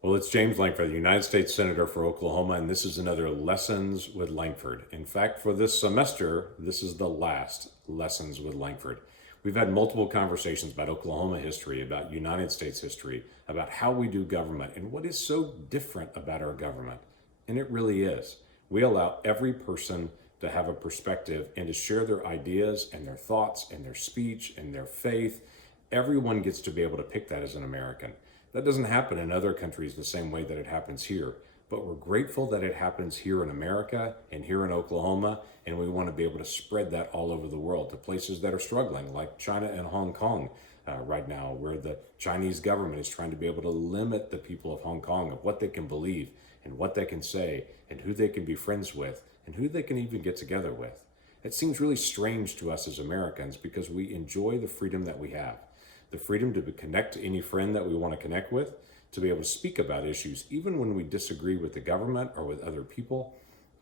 Well, it's James Lankford, the United States Senator for Oklahoma, and this is another Lessons with Lankford. In fact, for this semester, this is the last Lessons with Lankford. We've had multiple conversations about Oklahoma history, about United States history, about how we do government, and what is so different about our government. And it really is. We allow every person to have a perspective and to share their ideas and their thoughts and their speech and their faith. Everyone gets to be able to pick that as an American. That doesn't happen in other countries the same way that it happens here. But we're grateful that it happens here in America and here in Oklahoma, and we want to be able to spread that all over the world to places that are struggling, like China and Hong Kong right now, where the Chinese government is trying to be able to limit the people of Hong Kong of what they can believe and what they can say and who they can be friends with and who they can even get together with. It seems really strange to us as Americans because we enjoy the freedom that we have. The freedom to connect to any friend that we want to connect with, to be able to speak about issues, even when we disagree with the government or with other people,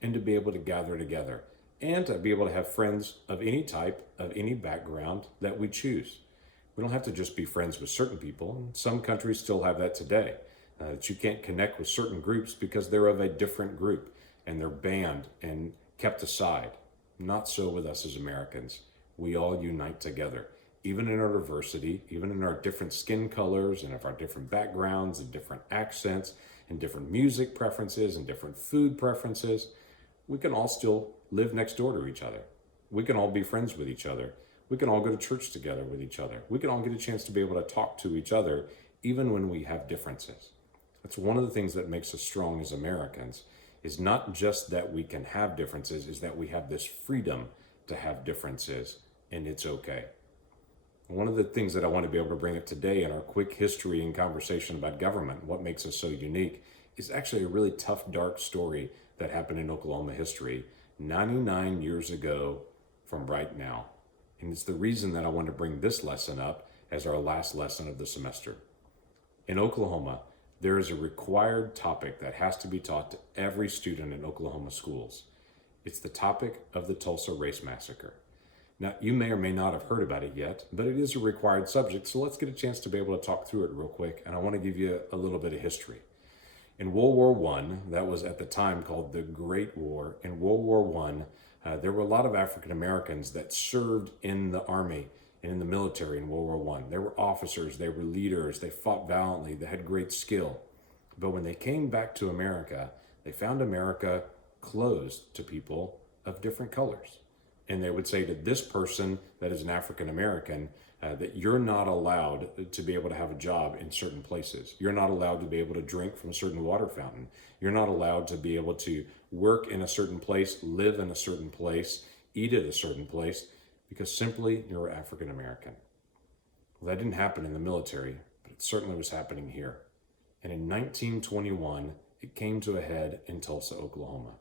and to be able to gather together, and to be able to have friends of any type, of any background that we choose. We don't have to just be friends with certain people. Some countries still have that today, that you can't connect with certain groups because they're of a different group, and they're banned and kept aside. Not so with us as Americans. We all unite together. Even in our diversity, even in our different skin colors and of our different backgrounds and different accents and different music preferences and different food preferences, we can all still live next door to each other. We can all be friends with each other. We can all go to church together with each other. We can all get a chance to be able to talk to each other even when we have differences. That's one of the things that makes us strong as Americans, is not just that we can have differences, is that we have this freedom to have differences, and it's okay. One of the things that I want to be able to bring up today in our quick history and conversation about government, what makes us so unique, is actually a really tough, dark story that happened in Oklahoma history 99 years ago from right now. And it's the reason that I want to bring this lesson up as our last lesson of the semester. In Oklahoma, there is a required topic that has to be taught to every student in Oklahoma schools. It's the topic of the Tulsa Race Massacre. Now, you may or may not have heard about it yet, but it is a required subject, so let's get a chance to be able to talk through it real quick, and I want to give you a little bit of history. In World War I, that was at the time called the Great War, in World War I, there were a lot of African Americans that served in the Army and in the military in World War I. They were officers, they were leaders, they fought valiantly, they had great skill. But when they came back to America, they found America closed to people of different colors. And they would say to this person that is an African American that you're not allowed to be able to have a job in certain places. You're not allowed to be able to drink from a certain water fountain. You're not allowed to be able to work in a certain place, live in a certain place, eat at a certain place, because simply you're African American. Well, that didn't happen in the military, but it certainly was happening here. And in 1921, it came to a head in Tulsa, Oklahoma.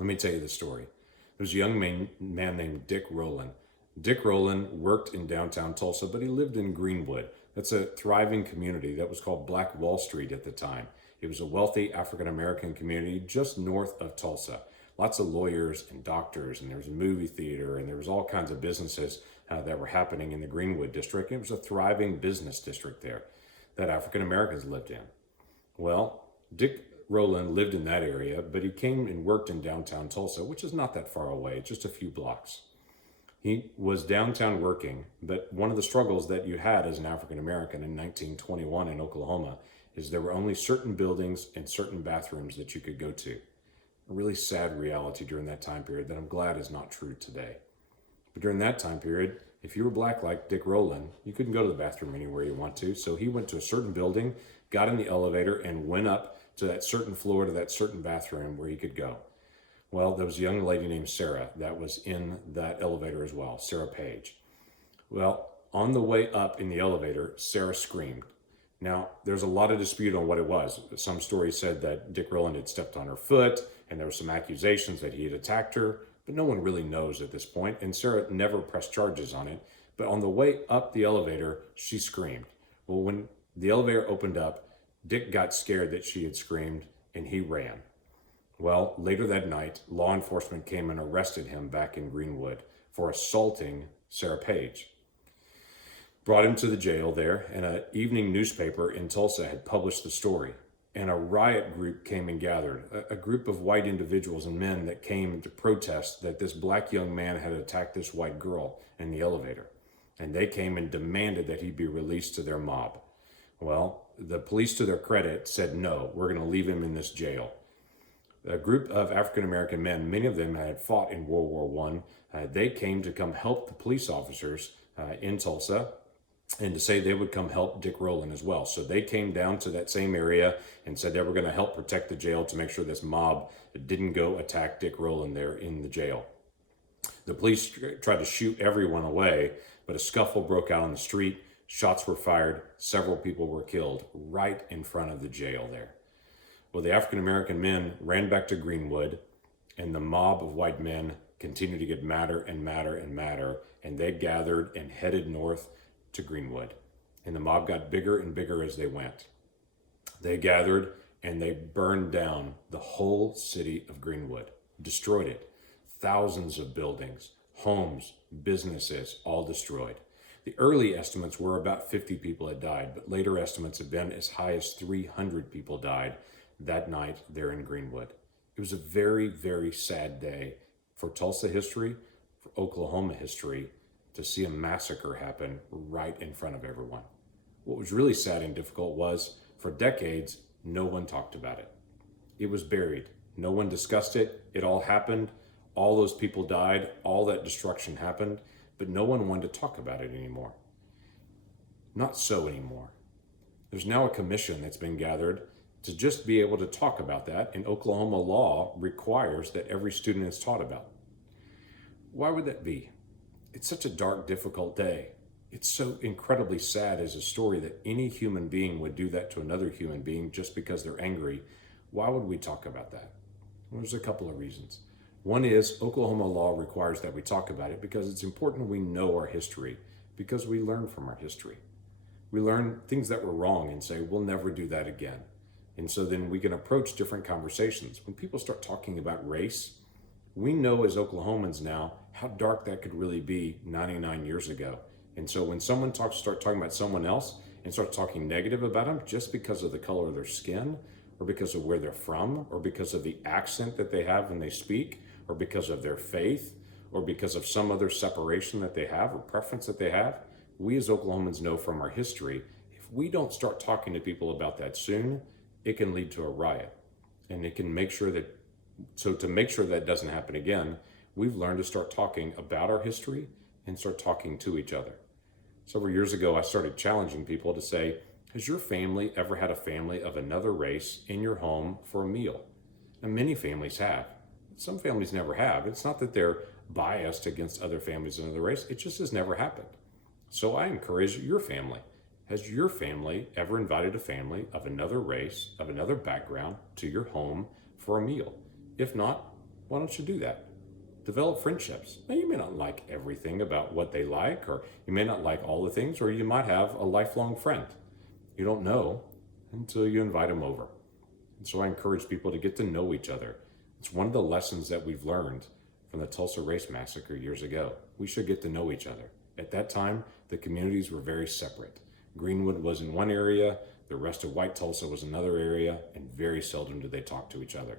Let me tell you the story. There was a young man named Dick Rowland. Dick Rowland worked in downtown Tulsa, but he lived in Greenwood. That's a thriving community that was called Black Wall Street at the time. It was a wealthy African-American community just north of Tulsa. Lots of lawyers and doctors, and there was a movie theater, and there was all kinds of businesses that were happening in the Greenwood district. It was a thriving business district there that African-Americans lived in. Well, Dick Rowland lived in that area, but he came and worked in downtown Tulsa, which is not that far away, just a few blocks. He was downtown working, but one of the struggles that you had as an African American in 1921 in Oklahoma is there were only certain buildings and certain bathrooms that you could go to. A really sad reality during that time period that I'm glad is not true today. But during that time period, if you were black like Dick Rowland, you couldn't go to the bathroom anywhere you want to, so he went to a certain building, got in the elevator, and went up to that certain floor, to that certain bathroom where he could go. Well, there was a young lady named Sarah that was in that elevator as well, Sarah Page. Well, on the way up in the elevator, Sarah screamed. Now, there's a lot of dispute on what it was. Some stories said that Dick Rowland had stepped on her foot, and there were some accusations that he had attacked her, but no one really knows at this point, and Sarah never pressed charges on it. But on the way up the elevator, she screamed. Well, when the elevator opened up, Dick got scared that she had screamed, and he ran. Well, later that night, law enforcement came and arrested him back in Greenwood for assaulting Sarah Page. brought him to the jail there, and an evening newspaper in Tulsa had published the story. And a riot group came and gathered, a group of white individuals and men that came to protest that this black young man had attacked this white girl in the elevator. And they came and demanded that he be released to their mob. Well, the police, to their credit, said, no, we're going to leave him in this jail. A group of African-American men, many of them had fought in World War I, they came to come help the police officers in Tulsa, and to say they would come help Dick Rowland as well. So they came down to that same area and said they were going to help protect the jail to make sure this mob didn't go attack Dick Rowland there in the jail. The police tried to shoot everyone away, but a scuffle broke out on the street. Shots were fired. Several people were killed right in front of the jail there. Well, the African-American men ran back to Greenwood, and the mob of white men continued to get madder and madder and madder, and they gathered and headed north to Greenwood. And the mob got bigger and bigger as they went. They gathered and they burned down the whole city of Greenwood, destroyed it. Thousands of buildings, homes, businesses, all destroyed. The early estimates were about 50 people had died, but later estimates have been as high as 300 people died that night there in Greenwood. It was a very, very sad day for Tulsa history, for Oklahoma history, to see a massacre happen right in front of everyone. What was really sad and difficult was, for decades, no one talked about it. It was buried. No one discussed it. It all happened. All those people died. All that destruction happened, but no one wanted to talk about it anymore. Not so anymore. There's now a commission that's been gathered to just be able to talk about that, and Oklahoma law requires that every student is taught about it. Why would that be? It's such a dark, difficult day. It's so incredibly sad as a story that any human being would do that to another human being just because they're angry. Why would we talk about that? Well, there's a couple of reasons. One is Oklahoma law requires that we talk about it because it's important we know our history, because we learn from our history. We learn things that were wrong and say, we'll never do that again. And so then we can approach different conversations. When people start talking about race, we know as Oklahomans now how dark that could really be 99 years ago. And so when someone starts talking about someone else and starts talking negative about them just because of the color of their skin, or because of where they're from, or because of the accent that they have when they speak, or because of their faith, or because of some other separation that they have or preference that they have, we as Oklahomans know from our history, if we don't start talking to people about that soon, it can lead to a riot. And it can make sure that, so to make sure that doesn't happen again, we've learned to start talking about our history and start talking to each other. Several years ago, I started challenging people to say, has your family ever had a family of another race in your home for a meal? And many families have. Some families never have. It's not that they're biased against other families of another race. It just has never happened. So I encourage your family. Has your family ever invited a family of another race, of another background, to your home for a meal? If not, why don't you do that? Develop friendships. Now, you may not like everything about what they like, or you may not like all the things, or you might have a lifelong friend. You don't know until you invite them over. And so I encourage people to get to know each other. It's one of the lessons that we've learned from the Tulsa Race Massacre years ago. We should get to know each other. At that time, the communities were very separate. Greenwood was in one area, the rest of White Tulsa was another area, and very seldom did they talk to each other.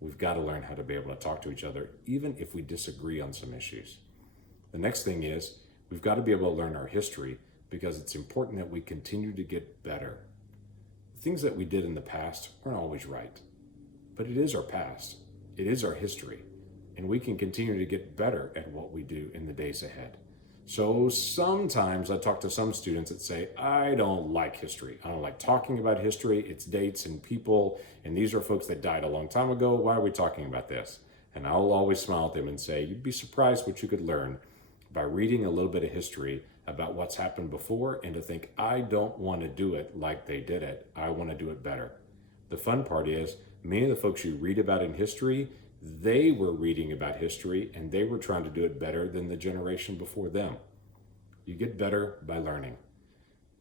We've got to learn how to be able to talk to each other, even if we disagree on some issues. The next thing is, we've got to be able to learn our history, because it's important that we continue to get better. The things that we did in the past weren't always right, but it is our past. It is our history, and we can continue to get better at what we do in the days ahead. So sometimes I talk to some students that say, I don't like history. I don't like talking about history. It's dates and people, and these are folks that died a long time ago. Why are we talking about this? And I'll always smile at them and say, you'd be surprised what you could learn by reading a little bit of history about what's happened before, and to think, I don't want to do it like they did it. I want to do it better. The fun part is, many of the folks you read about in history, they were reading about history and they were trying to do it better than the generation before them. You get better by learning.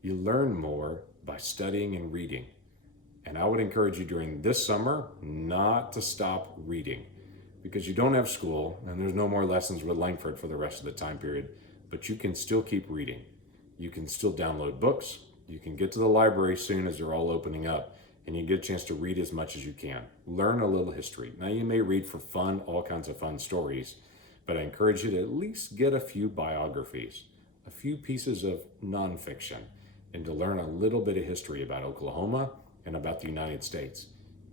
You learn more by studying and reading. And I would encourage you during this summer not to stop reading, because you don't have school and there's no more lessons with Lankford for the rest of the time period, but you can still keep reading. You can still download books. You can get to the library soon as they're all opening up, and you get a chance to read as much as you can. Learn a little history. Now, you may read for fun, all kinds of fun stories, but I encourage you to at least get a few biographies, a few pieces of nonfiction, and to learn a little bit of history about Oklahoma and about the United States.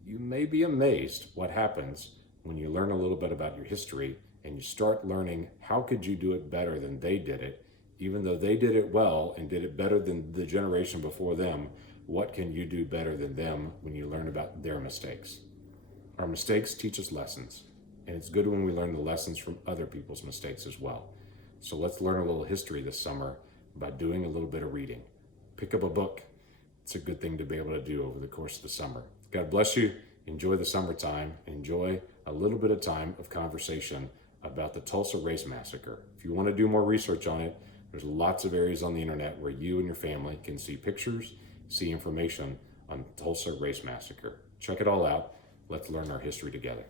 You may be amazed what happens when you learn a little bit about your history and you start learning how could you do it better than they did it, even though they did it well and did it better than the generation before them. What can you do better than them when you learn about their mistakes? Our mistakes teach us lessons, and it's good when we learn the lessons from other people's mistakes as well. So let's learn a little history this summer by doing a little bit of reading. Pick up a book. It's a good thing to be able to do over the course of the summer. God bless you. Enjoy the summertime. Enjoy a little bit of time of conversation about the Tulsa Race Massacre. If you want to do more research on it, there's lots of areas on the internet where you and your family can see pictures, see information on Tulsa Race Massacre. Check it all out. Let's learn our history together.